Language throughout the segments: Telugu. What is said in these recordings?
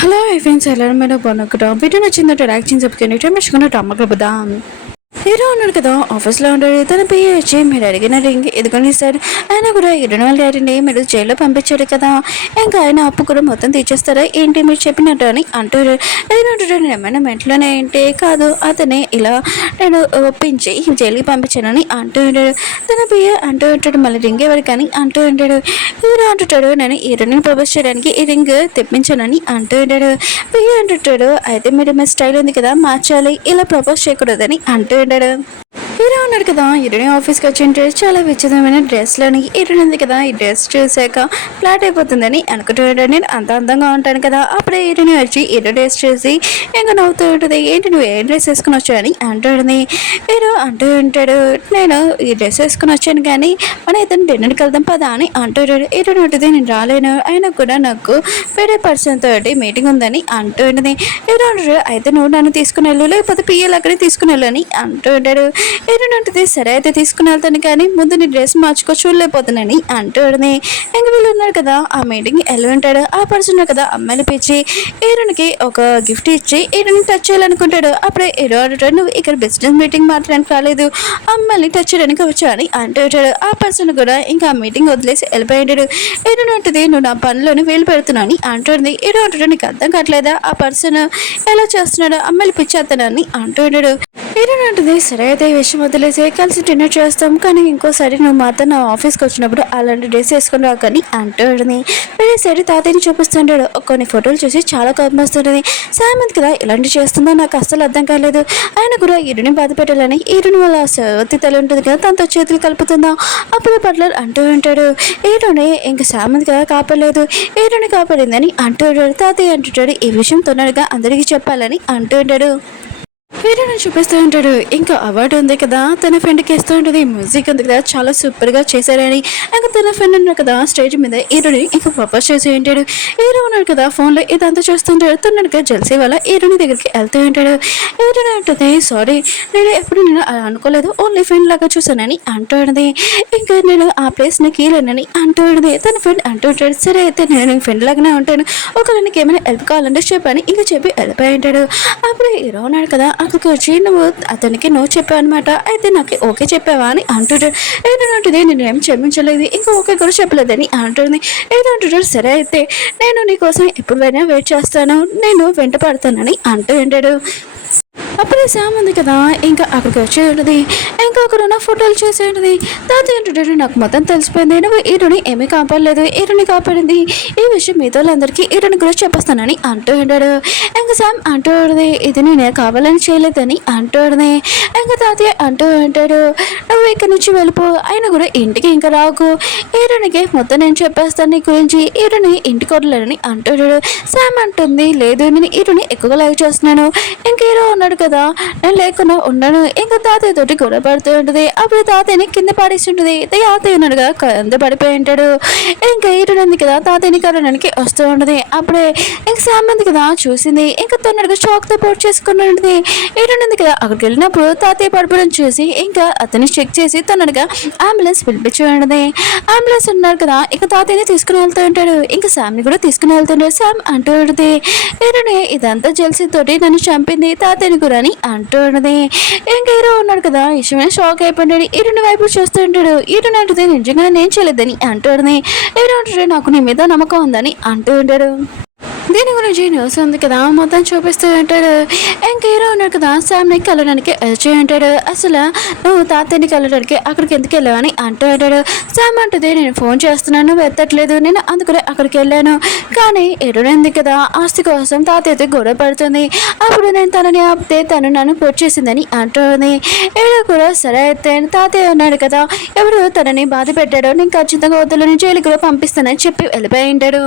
హలో ఫ్రెండ్స్ ಎಲ್ಲರೂ ಮೇಲೆ ಬಂದು వీడియో నచ్చిందంటే లైక్ చేసి సబ్స్క్రైబ్ చేయండి మర్చిపోకుండా టమ్మక బదాం హీరో ఉన్నాడు కదా ఆఫీస్లో ఉంటాడు. తన పిఏ వచ్చి మీరు అడిగిన రింగ్ ఎదుకొని ఇస్తాడు. ఆయన కూడా 20 డాడీని మీరు జైల్లో పంపించాడు కదా, ఇంకా ఆయన అప్పు కూడా మొత్తం తీర్చేస్తారా ఏంటి మీరు చెప్పినట్టు అని అంటారు. ఏదంటాడు, ఏమైనా మెంట్లోనే ఏంటి కాదు అతనే ఇలా నేను ఒప్పించి జైలుకి పంపించానని అంటూ ఉంటాడు. తన పిఏ అంటూ ఉంటాడు, మళ్ళీ రింగ్ ఎవరు కానీ అంటూ ఉంటాడు. హీరో అంటుంటాడు, నేను ఈ రింగ్ ప్రపోజ్ చేయడానికి ఈ రింగ్ తెప్పించానని అంటూ ఉంటాడు. పిఏ అంటుంటాడు, అయితే మీరు మీ స్టైల్ ఉంది కదా మార్చాలి, ఇలా ప్రపోజ్ చేయకూడదని అంటూ ఉంటాడు. హీరో ఉన్నాడు కదా, హీరోని ఆఫీస్కి వచ్చింటే చాలా విచిత్రమైన డ్రెస్లోని హీరోని ఉంది కదా, ఈ డ్రెస్ చూసాక ఫ్లాట్ అయిపోతుందని అనుకుంటాడు. నేను అంత అందంగా ఉంటాను కదా, అప్పుడే హీరోని వచ్చి హీరో డ్రెస్ చూసి ఇంకా నవ్వుతూ ఉంటుంది. ఏంటి నువ్వు ఏ డ్రెస్ వేసుకుని వచ్చావు అని అంటుంది. హీరో అంటూ ఉంటాడు, నేను ఈ డ్రెస్ వేసుకుని వచ్చాను కానీ మన ఇతను డిన్నర్కి వెళ్దాం పదా అని అంటాడు. హీరోని ఉంటుంది, నేను రాలేను, అయినా కూడా నాకు వేరే పర్సన్ తోటి మీటింగ్ ఉందని అంటూ ఉంటుంది. హీరో అంటాడు, అయితే నువ్వు నన్ను తీసుకుని వెళ్ళు లేకపోతే పిఎల్ అక్కడే తీసుకుని వెళ్ళు అని అంటూ ఉంటాడు. ఏంటంటే సరే అయితే తీసుకుని వెళ్తాను కానీ ముందు నీ డ్రెస్ మార్చుకో చూడలేకపోతున్నాని అంటాడుని. ఇంక వీళ్ళు ఉన్నారు కదా, ఆ మీటింగ్ ఎలా ఉంటాడు, ఆ పర్సన్ కదా అమ్మాయిని పిచ్చి హీరోనికి ఒక గిఫ్ట్ ఇచ్చి హీరోని టచ్ చేయాలనుకుంటాడు. అప్పుడే హీరో అంటాడు, నువ్వు ఇక్కడ బిజినెస్ మీటింగ్ మాట్లాడడానికి రాలేదు, అమ్మాయిని టచ్ చేయడానికి వచ్చా అని అంటాడు. ఆ పర్సన్ కూడా ఇంకా ఆ మీటింగ్ వదిలేసి వెళ్ళిపోయాడు. హీరోని ఉంటుంది, నువ్వు నా పనిలోని వేలు పెడుతున్నావు అని అంటుంది. హీరో అంటాడు, నీకు అర్థం కావట్లేదా ఆ పర్సన్ ఎలా చేస్తున్నాడు అమ్మాయిలు పిచ్చేస్తానని అంటాడు. హీరోని ఉంటుంది, సరే అయితే ఈ విషయం వదిలేసి కలిసి డిన్నర్ చేస్తాం కానీ ఇంకోసారి నువ్వు మాత్రం నా ఆఫీస్కి వచ్చినప్పుడు అలాంటి డ్రెస్ వేసుకుని రాకని అంటాడుని. సరే తాతయ్యని చూపిస్తుంటాడు. కొన్ని ఫోటోలు చూసి చాలా కోపం వస్తుంటుంది. సామంత్ కదా ఇలాంటి చేస్తుందో నాకు అస్సలు అర్థం కాలేదు. ఆయన కూడా హీరోని బాధ పెట్టాలని హీరోని వాళ్ళ సవతి తల ఉంటుంది కదా తనతో చేతులు కలుపుతుందా. అప్పుడు పట్ల అంటూ ఉంటాడు, హీరోని ఇంకా సామంత్ కదా కాపాడలేదు, హీరోని కాపాడిందని అంటూ ఉంటాడు. తాతయ్య అంటుంటాడు, ఈ విషయం తొందరగా అందరికీ చెప్పాలని అంటూ ఉంటాడు. హీరోని చూపిస్తూ ఉంటాడు. ఇంకా అవార్డు ఉంది కదా తన ఫ్రెండ్కి ఇస్తూ ఉంటుంది. మ్యూజిక్ ఉంది కదా చాలా సూపర్గా చేశారని. ఇంకా తన ఫ్రెండ్ ఉన్నాడు కదా స్టేజ్ మీద హీరోని ఇంకా ప్రపోజ్ చేసి ఉంటాడు. హీరో ఉన్నాడు కదా ఫోన్లో ఇదంతా చూస్తుంటాడు. తొందరగా జల్సీ వల్ల హీరోని దగ్గరికి వెళ్తూ ఉంటాడు. హీరోని ఉంటుంది, సారీ నేను ఎప్పుడు నేను అలా అనుకోలేదు, ఓన్లీ ఫ్రెండ్ లాగా చూసానని అంటుంది. ఇంకా నేను ఆ ప్లేస్ని కీలేనని అంటుంది. తన ఫ్రెండ్ అంటూ ఉంటాడు, సరే అయితే నేను ఫ్రెండ్ లాగానే ఉంటాను, ఒకవేళ నీకు ఏమైనా హెల్ప్ కావాలంటే చెప్పని ఇంకా చెప్పి వెళ్ళిపోయి ఉంటాడు. అప్పుడు హీరో ఉన్నాడు కదా అక్కడికి వచ్చి నువ్వు అతనికి నో చెప్పావు అనమాట, అయితే నాకు ఓకే చెప్పావా అని అంటుంటాడు. ఏదంటుంది, నేను ఏం క్షమించలేదు ఇంకా ఓకే కూడా చెప్పలేదని అంటుంది. ఏదంటుంటాడు, సరే అయితే నేను నీకోసం ఎప్పుడైనా వెయిట్ చేస్తాను, నేను వెంట పడతానని అంటూ ఉంటాడు. అప్పుడే శామ్ ఉంది కదా ఇంకా అక్కడికి వచ్చి ఉంటుంది. ఇంకా ఒకరున్న ఫోటోలు చూసి ఉంటుంది. తాతయ్య అంటుంటాడు, నాకు మొత్తం తెలిసిపోయింది, నువ్వు హీరోని ఏమీ కాపాడలేదు, హీరోని కాపాడింది ఈ విషయం మీతో అందరికీ హీరోని కూడా చెప్పేస్తానని అంటూ ఉంటాడు. ఇంకా శామ్ అంటూ ఉంటుంది, ఇది నేను కావాలని చేయలేదని అంటూ ఉంటుంది. ఇంకా తాతయ్య అంటూ ఉంటాడు, నువ్వు ఇక్కడ నుంచి వెళ్ళిపో, ఆయన కూడా ఇంటికి ఇంకా రాకు, హీరోనికి మొత్తం నేను చెప్పేస్తాను నీ గురించి, హీరోని ఇంటికి వదలడని అంటాడు. శామ్ అంటుంది, లేదు నేను హీరోని ఎక్కువగా లైక్ చేస్తున్నాను, ఇంక హీరో ఉన్నాడు కదా నేను లేకుండా ఉండను. ఇంకా తాతయ్య తోటి గొడవ పడుతూ ఉంటుంది. అప్పుడు తాతయ్యని కింద పడేసి ఉంటుంది. తాతయ్య ఉన్నాడు కదా కింద పడిపోయి ఉంటాడు. ఇంకా హీరోని ఉంది కదా తాతయ్యని కరోనానికి వస్తూ ఉంటుంది. అప్పుడే ఇంకా శామ్ ఉంది కదా చూసింది. ఇంకా తొందరగా షాక్తో పోటు చేసుకుని ఉంటుంది. హీరోని ఉంది కదా అక్కడికి వెళ్ళినప్పుడు తాతయ్య పడిపోవడం చూసి ఇంకా అతన్ని చెక్ చేసి తొందరగా అంబులెన్స్ పిలిపించి ఉంటుంది. అంబులెన్స్ ఉన్నారు కదా ఇంకా తాతయ్యని తీసుకుని వెళ్తూ ఉంటాడు. ఇంకా శామ్ని కూడా తీసుకుని వెళ్తుంటాడు. శామ్ అంటూ ఉంటుంది, హీరోని ఇదంతా జెల్సీ తోటి నన్ను చంపింది తాతయ్యని కూడా అని అంటూ ఉన్నది. ఇంకా హీరో ఉన్నాడు కదా విషయమే షాక్ అయిపోయాడు. హీరోని వైపు చూస్తూ ఉంటాడు. హీరోని అంటుంది, నిజంగా నేను చేయలేదని అంటూ ఉన్నది. హీరో అంటాడు, నాకు నీ మీద నమ్మకం ఉందని అంటూ ఉంటాడు. దీని గురించి న్యూస్ ఉంది కదా మొత్తం చూపిస్తూ ఉంటాడు. ఇంకా హీరో ఉన్నాడు కదా శామ్ని కలవడానికి వచ్చి ఉంటాడు. అసలు నువ్వు తాతయ్యని కలవడానికి అక్కడికి ఎందుకు వెళ్ళావని అంటూ ఉంటాడు. శామ్ అంటుంది, నేను ఫోన్ చేస్తున్నాను నువ్వు ఎత్తట్లేదు, నేను అందుకనే అక్కడికి వెళ్ళాను, కానీ హీరోని ఉంది కదా ఆస్తి కోసం తాతయ్యతో గొడవ పడుతుంది, అప్పుడు నేను తనని ఆపితే తను నన్ను పొడి చేసిందని అంటుంది. హీరో కూడా సరే అయితే తాతయ్య ఉన్నాడు కదా ఎవరు తనని బాధ పెట్టాడో నేను ఖచ్చితంగా వద్దులని జైలుకి కూడా పంపిస్తానని చెప్పి వెళ్ళిపోయి ఉంటాడు.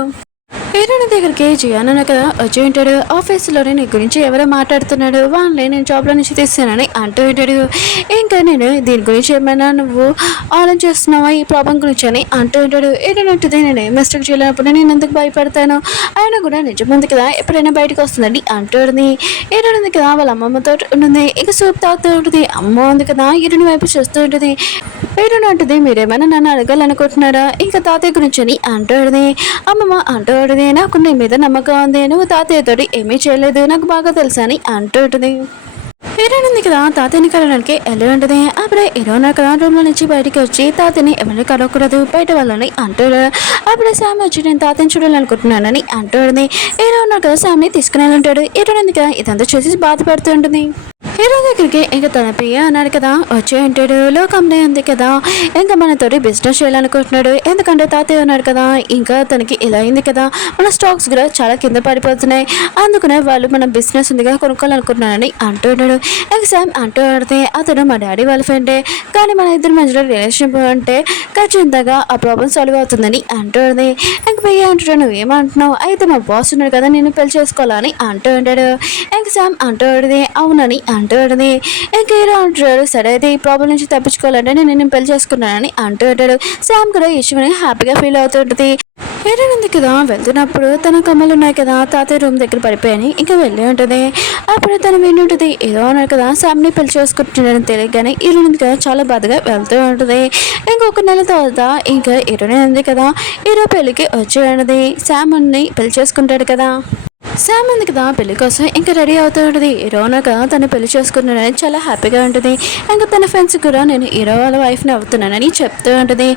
హీరోని దగ్గరికి జియానన్న కదా వచ్చి ఉంటాడు. ఆఫీసులోనే నీ గురించి ఎవరో మాట్లాడుతున్నాడు, వాళ్ళని నేను జాబ్లో నుంచి తీస్తానని అంటూ ఉంటాడు. ఇంకా నేను దీని గురించి ఏమైనా నువ్వు ఆలోచిస్తున్నావా ఈ ప్రాబ్లం గురించి అని అంటూ ఉంటాడు. ఏంటంటే నేను ఏం మిస్టేక్ చేయలేనప్పుడు నేను ఎందుకు భయపడతాను, ఆయన కూడా నిజం ఉంది కదా ఎప్పుడైనా బయటకు వస్తుందని అంటుంది. హీరోని కదా వాళ్ళ అమ్మమ్మతో ఉంటుంది. ఇక సూప్ తాగుతూ ఉంటుంది. అమ్మ ఉంది కదా హీరోని వైపు చూస్తూ ఉంటుంది. హీరోని అంటుంది, మీరేమైనా నన్ను అడగాలనుకుంటున్నారా ఇంకా తాతయ్య గురించి అని అంటుంది. అమ్మమ్మ అంటూ ఉంటుంది, నాకు నీ మీద నమ్మకం ఉంది, నువ్వు తాతయ్యతోటి ఏమీ చేయలేదు, నాకు బాగా తెలుసా అని అంటూ ఉంటుంది. హీరోయిన్ ఉంది కదా తాతయ్యని కలవడానికి వెళ్ళి ఉంటుంది. అప్పుడే హీరోయిన్ అక్కడ రూమ్ లో నుంచి బయటికి వచ్చి తాతని ఎవరిని కలవకూడదు బయట వాళ్ళని అంటాడు. అప్పుడే శామ్ వచ్చి నేను తాతని చూడాలనుకుంటున్నానని అంటుంది. హీరోయిన్ కదా శామ్ని తీసుకుని ఉంటాడు. హీరోయిన్ ఉంది కదా ఇదంతా చూసి బాధపడుతూ ఉంటుంది. హీరో దగ్గరికి ఇంకా తన పియ్య అన్నాడు కదా వచ్చి అంటాడు. కంపెనీ ఉంది కదా ఇంకా మనతోటి బిజినెస్ చేయాలనుకుంటున్నాడు. ఎందుకంటే తాతయ్య ఉన్నాడు కదా ఇంకా తనకి ఇలా అయింది కదా, మన స్టాక్స్ కూడా చాలా కింద పడిపోతున్నాయి, అందుకనే వాళ్ళు మన బిజినెస్ ఉందిగా కొనుక్కోవాలనుకుంటున్నానని అంటున్నాడు. ఇంకా శామ్ అంటూ ఆడితే అతను మా డాడీ వాళ్ళ ఫ్రెండే, కానీ మన ఇద్దరి మధ్యలో రిలేషన్షిప్ అంటే ఖచ్చితంగా ఆ ప్రాబ్లం సాల్వ్ అవుతుందని అంటుంది. ఇంక పియ్య అంటాడు నువ్వు ఏమంటున్నావు, అయితే మా బాస్ ఉన్నాడు కదా నేను పెళ్లి చేసుకోవాలని అంటూ ఉంటాడు. ఇంక శామ్ అంటూ ఆడితే అవునని అంటాడు. ఇంకా హీరో అంటాడు సరే అయితే ఈ ప్రాబ్లం నుంచి తప్పించుకోవాలంటే నేను పెళ్లి చేసుకున్నానని అంటూ ఉంటాడు. శామ్ కూడా ఈ విషయం హ్యాపీగా ఫీల్ అవుతుంటది. హీరోయిన్ ఉంది కదా వెళ్తున్నప్పుడు తన కమ్మలు ఉన్నాయి కదా తాతయ్య రూమ్ దగ్గర పడిపోయాని ఇంకా వెళ్ళి ఉంటుంది. అప్పుడు తను విని ఉంటుంది ఏదో ఉన్నారు కదా శామ్ని పెళ్లి చేసుకుంటున్నాడని తెలియగానే హీరోయిన్ ఉంది కదా చాలా బాధగా వెళ్తూ ఉంటుంది. ఇంకొక నెల తర్వాత ఇంకా హీరోయిన్ ఉంది కదా హీరో పెళ్లికి వచ్చి ఉంటుంది. శామ్ని పెళ్లి చేసుకుంటాడు కదా. శామ్ ఉంది కదా పెళ్లి కోసం ఇంకా రెడీ అవుతూ ఉంటుంది. హీరోనా కదా తను పెళ్లి చేసుకున్నానని చాలా హ్యాపీగా ఉంటుంది. ఇంకా తన ఫ్రెండ్స్ కూడా నేను హీరో వాళ్ళ వైఫ్ని అవుతున్నానని చెప్తూ ఉంటుంది.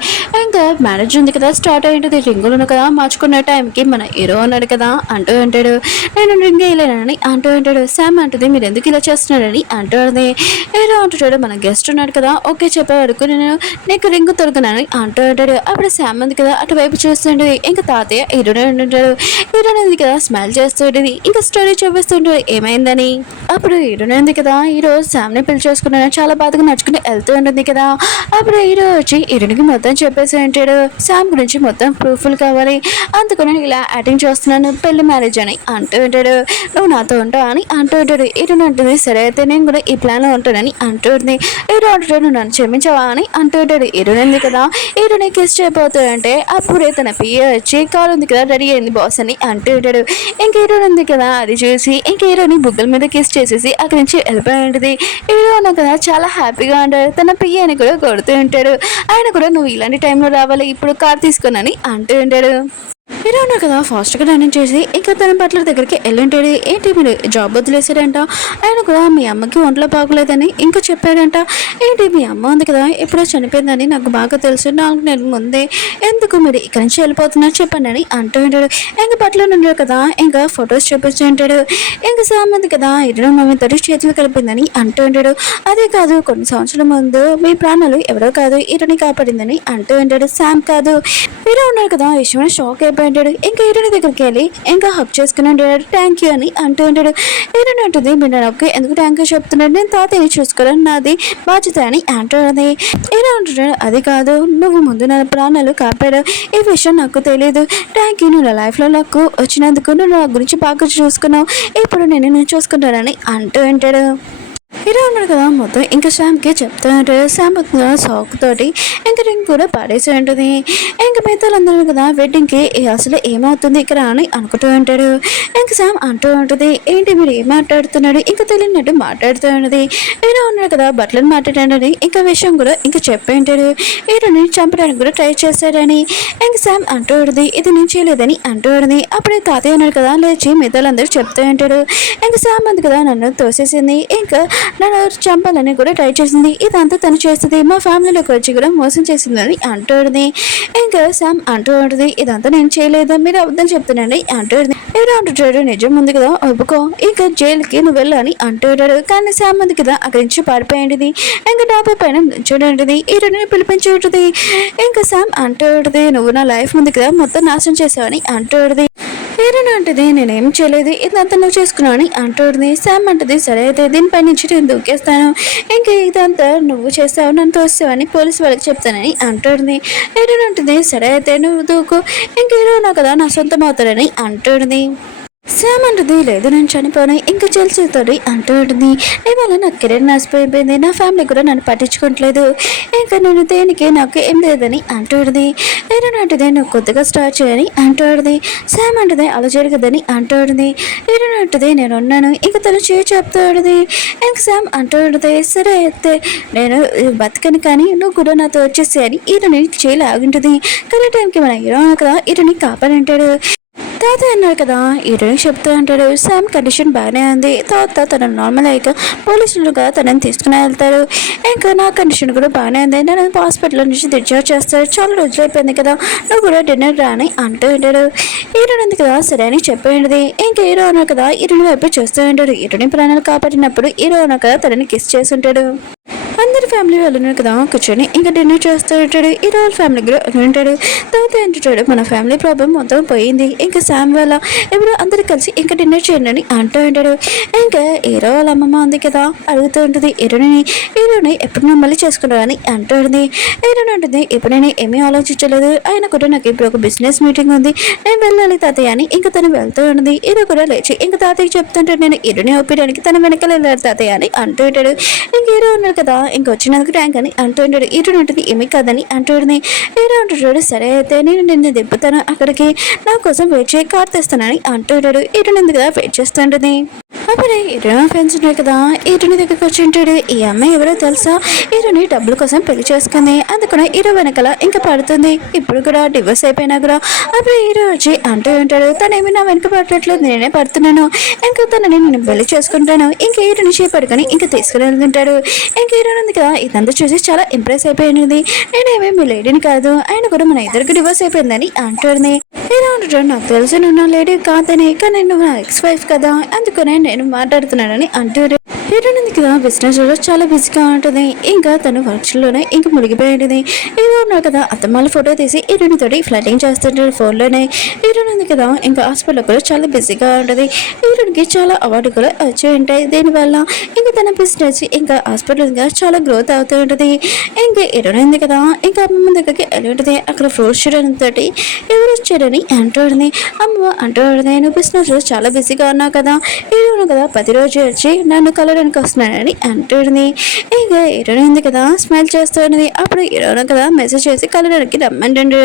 ఇంకా మ్యారేజ్ ఉంది కదా స్టార్ట్ అయి ఉంటుంది. రింగులను కదా మార్చుకునే టైంకి మన హీరో ఉన్నాడు కదా అంటూ ఉంటాడు నేను రింగ్ వేయలేనని అంటూ ఉంటాడు. శామ్ అంటుంది మీరు ఎందుకు ఇలా చేస్తున్నాడని అంటూ ఉంటుంది. హీరో అంటుంటాడు మన గెస్ట్ ఉన్నాడు కదా ఓకే చెప్పే వరకు నేను నీకు రింగు తొలగనని అంటూ ఉంటాడు. అప్పుడు శామ్ ఉంది కదా అటువైపు చూస్తుంటుంది. ఇంకా తాతయ్య హీరోనే ఉంటుంటాడు. హీరోనే ఉంది కదా స్మైల్ చేస్తూ ఇంకా స్టోరీ చూపిస్తుంటాడు ఏమైందని. అప్పుడు హీరోనే ఉంది కదా హీరో శామ్ని పెళ్లి చేసుకున్నాను చాలా బాధగా నడుచుకుని వెళ్తూ ఉంటుంది కదా. అప్పుడు హీరో వచ్చి హీరోనికి మొత్తం చెప్పేసి ఉంటాడు శామ్ గురించి మొత్తం ప్రూఫ్లు కావాలి, అందుకని నేను ఇలా యాక్టింగ్ చేస్తున్నాను పెళ్లి మ్యారేజ్ అని అంటూ ఉంటాడు. నువ్వు నాతో ఉంటావు అని అంటూ ఉంటాడు. హీరోని అంటుంది సరే అయితే నేను కూడా ఈ ప్లాన్లో ఉంటానని అంటూ ఉంటుంది. హీరో అంటాడు నువ్వు నన్ను క్షమించవా అని అంటూ ఉంటాడు. హీరోని ఉంది కదా హీరోని కిస్ చేయబోతాడంటే అప్పుడే తన పియ్య వచ్చి కారు ఉంది కదా రెడీ అయింది బాస్ అని అంటూ ఉంటాడు. ఇంకా హీరో ఉంది కదా అది చూసి ఇంక హీరోని బుగ్గల మీద కిస్ చేసేసి అక్కడి నుంచి వెళ్ళిపోయి ఉంటుంది. హీరో ఉన్నా కదా చాలా హ్యాపీగా ఉంటాడు. తన పియ్యని కూడా కొడుతూ ఉంటాడు. ఆయన కూడా నువ్వు ఇలాంటి టైంలో రావాలి ఇప్పుడు కార్ తీసుకున్నాని అంటూ ఉంటాడు. హీరో ఉన్నారు కదా ఫాస్ట్గా రన్నింగ్ చేసి ఇంకా తన బట్ల దగ్గరికి వెళ్ళింటాడు. ఏంటి మీరు జాబ్ వదిలేసాడంట, ఆయన కూడా మీ అమ్మకి ఒంట్లో బాగోలేదని ఇంకా చెప్పాడంట. ఏంటి మీ అమ్మ ఉంది కదా ఎప్పుడో చనిపోయిందని నాకు బాగా తెలుసు, 4 నెలల ముందే, ఎందుకు మీరు ఇక్కడి నుంచి వెళ్ళిపోతున్నారు చెప్పండి అని అంటూ ఉంటాడు. ఇంకా బట్టలు ఉన్నాడు కదా ఇంకా ఫొటోస్ చూపిస్తూ ఉంటాడు. ఇంకా శామ్ ఉంది కదా హీరో మమ్మీ తోటి చేతులు కలిపిందని అంటూ ఉంటాడు. అదే కాదు కొన్ని సంవత్సరాల ముందు మీ ప్రాణాలు ఎవరో కాదు హీరోని కాపాడిందని అంటూ ఉంటాడు. శామ్ కాదు హీరో ఉన్నారు కదా విషయం షాక్ అయిపోయాడు. ఇంకా హీరోని దగ్గరికి వెళ్ళి ఇంకా హక్ చేసుకుని ఉంటాడు. థ్యాంక్ యూ అని అంటూ ఉంటాడు. హీరోని ఉంటుంది మీరు నాకు ఎందుకు థ్యాంక్ యూ చెప్తున్నాడు, నేను తాతయ్యని చూసుకోవడం నాది బాధ్యత అని అంటుంది. హీరో అంటున్నాడు అది కాదు నువ్వు ముందు నా ప్రాణాలు కాపాడు, ఈ విషయం నాకు తెలియదు, థ్యాంక్ యూ నువ్వు నా లైఫ్లో నాకు వచ్చినందుకు, నువ్వు నా గురించి బాగా చూసుకున్నావు, ఇప్పుడు నేను చూసుకుంటానని అంటూ ఉంటాడు. హీరో ఉన్నాడు కదా మొత్తం ఇంకా శామ్కి చెప్తూ ఉంటాడు. శామ్ సాక్ తోటి ఇంకా రింగ్ కూడా పాడేసి ఉంటుంది. ఇంకా మిగతాలందరూ కదా వెడ్డింగ్కి అసలు ఏమవుతుంది ఇక్కడ అని అనుకుంటూ ఉంటాడు. ఇంకా శామ్ అంటూ ఉంటుంది ఏంటి మీరు ఏం మాట్లాడుతున్నాడు ఇంకా తెలియనట్టు మాట్లాడుతూ ఉన్నది. హీరో ఉన్నాడు కదా బట్టలను మాట్లాడాడని ఇంకా విషయం కూడా ఇంకా చెప్పి ఉంటాడు. హీరోని చంపడానికి కూడా ట్రై చేశాడని ఇంకా శామ్ అంటూ ఉంటుంది ఇది నేను చేయలేదని అంటూ ఉంటుంది. అప్పుడే తాతయ్య ఉన్నాడు కదా లేచి మిగతాలందరూ చెప్తూ ఉంటాడు. ఇంకా శామ్ అంది కదా నన్ను తోసేసింది, ఇంకా నన్ను చంపాలని కూడా ట్రై చేసింది, ఇదంతా తను చేస్తుంది, మా ఫ్యామిలీలోకి వచ్చి కూడా మోసం చేసిందని అంటుంది. ఇంకా శామ్ అంటూ ఉంటుంది ఇదంతా నేను చేయలేదు మీరు అబద్ధం చెప్తున్నాను అంటుంది. ఏదో అంటుంటాడు నిజం ఉంది కదా ఒప్పుకో ఇంకా జైలుకి నువ్వు వెళ్ళు అని అంటుంటాడు. కానీ శామ్ ఉంది కదా అక్కడి నుంచి పారిపోయింది. ఇంకా డాబా పైన చూడండి హీరోని పిలిపించి ఉంటుంది. ఇంకా శామ్ అంటూ ఉంటుంది నువ్వు నా లైఫ్ ఉంది కదా మొత్తం నాశనం చేసావని అంటుంది. హీరోని అంటుంది నేనేం చేయలేదు ఇదంతా నువ్వు చేసుకున్నావు అని అంటుంది. శామ్ అంటుంది సరే అయితే దీనిపై నుంచి నేను దూకేస్తాను, ఇంకా ఇదంతా నువ్వు చేస్తావు నన్ను తోస్తావని పోలీసు వాళ్ళకి చెప్తానని అంటుంది. హీరోని అంటుంది సరే అయితే నువ్వు దూకు, ఇంక హీరోనా కదా నా సొంతం అవుతాడని అంటుంది. శామ్ అంటుంది లేదు నేను చనిపోను ఇంకా చెల్సితోటి అంటూ ఉంటుంది. ఇవాళ నా కెరీర్ నష్టపోయిపోయింది, నా ఫ్యామిలీ కూడా నన్ను పట్టించుకోవట్లేదు, ఇంకా నేను దేనికి నాకు ఏం లేదని అంటుంది. హీరోని అంటుంది నువ్వు కొత్తగా స్టార్ట్ చేయని అంటుంది. శామ్ అంటుంది అలా జరగదని అంటుంది. హీరోని అంటుంది నేను ఉన్నాను ఇంకా తను చేయి చెప్తుంది. ఇంక శామ్ అంటుంది సరే అయితే నేను బతకను కానీ నువ్వు కూడా నాతో వచ్చేసి అని హీరోని చేయి లాగుంటుంది. కానీ టైంకి మన హీరో కదా హీరోని కాపాడంటాడు. తాతయ్య అన్నారు కదా హీరోయిన్ చెప్తూ అంటాడు శామ్ కండిషన్ బాగానే ఉంది, తర్వాత తన నార్మల్ అయ్యాక పోలీసులు కదా తనని తీసుకుని వెళ్తారు, ఇంకా నా కండిషన్ కూడా బాగానే ఉంది, నేను హాస్పిటల్ నుంచి డిశ్చార్జ్ చేస్తారు, చాలా రోజులు అయిపోయింది కదా, నువ్వు కూడా డిన్నర్ రాని అంటూ ఉంటాడు. హీరోయిన్ ఉంది కదా సరే అని చెప్పేది. ఇంకా హీరో అన్నారు కదా హీరోయిన్ వైపు చూస్తూ ఉంటాడు. హీరోయిన్ ప్రాణాలు కాపాడినప్పుడు హీరో అన్నారు కదా తనని కిస్ చేసి ఉంటాడు. అందరి ఫ్యామిలీ వాళ్ళు కదా కూర్చొని ఇంకా డిన్నర్ చేస్తూ ఉంటాడు. హీరో వాళ్ళ ఫ్యామిలీ కూడా ఉంటాడు. తర్వాత ఏంటాడు మన ఫ్యామిలీ ప్రాబ్లం మొత్తం పోయింది, ఇంకా శామ్ వాళ్ళ ఇప్పుడు అందరు కలిసి ఇంకా డిన్నర్ చేయండి అని అంటూ ఉంటాడు. ఇంకా హీరో వాళ్ళ అమ్మమ్మ ఉంది కదా అడుగుతూ ఉంటుంది హీరోని ఎప్పుడు నేను మళ్ళీ చేసుకున్నాను అంటూ ఉంటుంది. హీరోని ఉంటుంది ఇప్పుడు నేను ఏమీ ఆలోచించలేదు, ఆయన కూడా నాకు ఇప్పుడు ఒక బిజినెస్ మీటింగ్ ఉంది, నేను వెళ్ళాలి తాతయ్య అని ఇంకా తను వెళ్తూ ఉంటుంది. హీరో కూడా లేచి ఇంకా తాతయ్య చెప్తుంటాడు నేను హీరోని ఒప్పించడానికి తన వెనకాల వెళ్ళాడు తాతయ్య అని అంటూ ఉంటాడు. ఇంక హీరో ఉన్నాడు కదా ఇంక వచ్చినందుకు ట్యాంక్ అని అంటూ ఉంటాడు. హీరోని ఉంటుంది ఏమీ కాదని అంటూ ఉంటుంది. హీరో అంటుంటాడు సరే అయితే నేను నిన్ను దింపుతాను అక్కడికి, నా కోసం వెయిట్ చేయి కార్ తెస్తానని అంటూ ఉంటాడు. హీరోని ఎందుకు కదా వెయిట్ చేస్తూ ఉంటుంది. అప్పుడే హీరో ఫ్రెండ్స్ ఉన్నాయి కదా హీరోని దగ్గరికి వచ్చి ఉంటాడు. ఈ అమ్మాయి ఎవరో తెలుసా, హీరోని డబ్బుల కోసం పెళ్లి చేసుకుంది, అందుకనే హీరో వెనకాల ఇంకా పడుతుంది, ఇప్పుడు కూడా డివోర్స్ అయిపోయినా కూడా. అప్పుడు హీరో వచ్చి అంటూ ఉంటాడు తనేమి నా వెనక పడట్లేదు, నేనే పడుతున్నాను, ఇంకా తనని నేను పెళ్లి చేసుకుంటాను, ఇంకా హీరోని చేపడుకొని ఇంకా తీసుకుని వెళ్తుంటాడు. ఇంకా హీరోని ఉంది కదా ఇదంతా చూసి చాలా ఇంప్రెస్ అయిపోయినది, నేనేమీ మీ లేడీని కాదు, ఆయన కూడా మన ఇద్దరికి డివోర్స్ అయిపోయిందని అంటుంది. హీరో అంటాడు నాకు తెలుసు నువ్వు నా లేడీ కాదని, కానీ నువ్వు నా ఎక్స్ వైఫ్ కదా, అందుకనే నేను మాట్లాడుతున్నానని అంటారు. హీరోయిన్ ఉంది కదా బిజినెస్ లో చాలా బిజీగా ఉంటుంది, ఇంకా తను వర్క్స్ లోనే ఇంకా మునిగిపోయి ఉంటుంది. హీరో ఉన్నారు కదా అత్తమ్మాల ఫోటో తీసి హీరోయిన్ తోటి ఫ్లటింగ్ చేస్తుంటాడు ఫోన్లోనే. హీరోయిన్ ఉంది కదా ఇంకా హాస్పిటల్ కూడా చాలా బిజీగా ఉంటుంది. హీరోయిన్కి చాలా అవార్డు కూడా వచ్చి ఉంటాయి, దీనివల్ల ఇంకా తన బిజినెస్ ఇంకా హాస్పిటల్ చాలా గ్రోత్ అవుతూ ఉంటుంది. ఇంకా హీరోయిన్ ఉంది కదా ఇంకా అమ్మమ్మ దగ్గరికి వెళ్ళి ఉంటుంది. అక్కడ ఫ్రూట్స్ చూడడం తోటి ఎవరు వచ్చారని అంటుంది. అమ్మ అంటుంది నువ్వు బిజినెస్ లో చాలా బిజీగా ఉన్నావు కదా, హీరోను కదా ప్రతిరోజు వచ్చి నన్ను కలవడానికి వస్తున్నానని అంటుంది. ఇంకా హీరోయిన్ ఉంది కదా స్మైల్ చేస్తుంది. అప్పుడు హీరోయిన్ కదా మెసేజ్ చేసి కలవడానికి రమ్మంటుండు.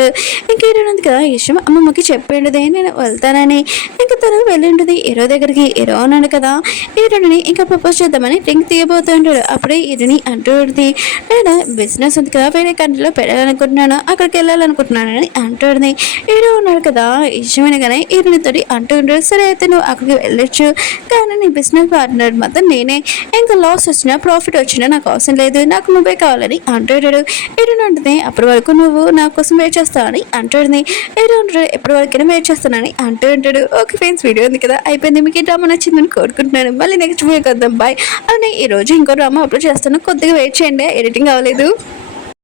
ఇంకా హీరోయిన్ ఉంది కదా ఈ విషయం అమ్మమ్మకి చెప్పేది నేను వెళ్తానని. ఇంకా తను వెళ్ళింటుంది హీరో దగ్గరికి. హీరో అన్నాడు కదా హీరోని ఇంకా ప్రపోజ్ చేద్దామని రింగ్ తీయబోతుంటాడు. అప్పుడే హీరోని అంటుంది నేను బిజినెస్ ఉంది కదా వేరే కంట్రీలో పెట్టాలనుకుంటున్నాను, అక్కడికి వెళ్ళాలనుకుంటున్నాను అని అంటుంది. హీరో ఉన్నాడు కదా ఈ విషయం వినగానే హీరోని తోటి అంటూ ఉంటాడు సరే అయితే నువ్వు అక్కడికి వెళ్ళొచ్చు, కానీ నీ బిజినెస్ పార్ట్నర్ మాత్రం నేనే, ఇంకా లాస్ వచ్చినా ప్రాఫిట్ వచ్చినా నాకు అవసరం లేదు, నాకు నువ్వే కావాలని అంటాడు. హీరోయిన్ ఉంటుంది అప్పటి వరకు నువ్వు నా కోసం వెయిట్ చేస్తావని అంటుంది. హీరోయిన్ ఉంటాడు ఎప్పటి వరకైనా వెయిట్ చేస్తానని అంటూ ఉంటాడు. ఓకే ఫ్రెండ్స్ వీడియో ఉంది కదా అయిపోయింది, మీకు ఈ డ్రామా నచ్చిందని కోరుకుంటున్నాను. మళ్ళీ నెక్స్ట్ వీడియో వద్దాం బాయ్. అలానే ఈరోజు ఇంకో డ్రామా అప్లోడ్ చేస్తాను, కొద్దిగా వెయిట్ చేయండి, ఎడిటింగ్ అవ్వలేదు.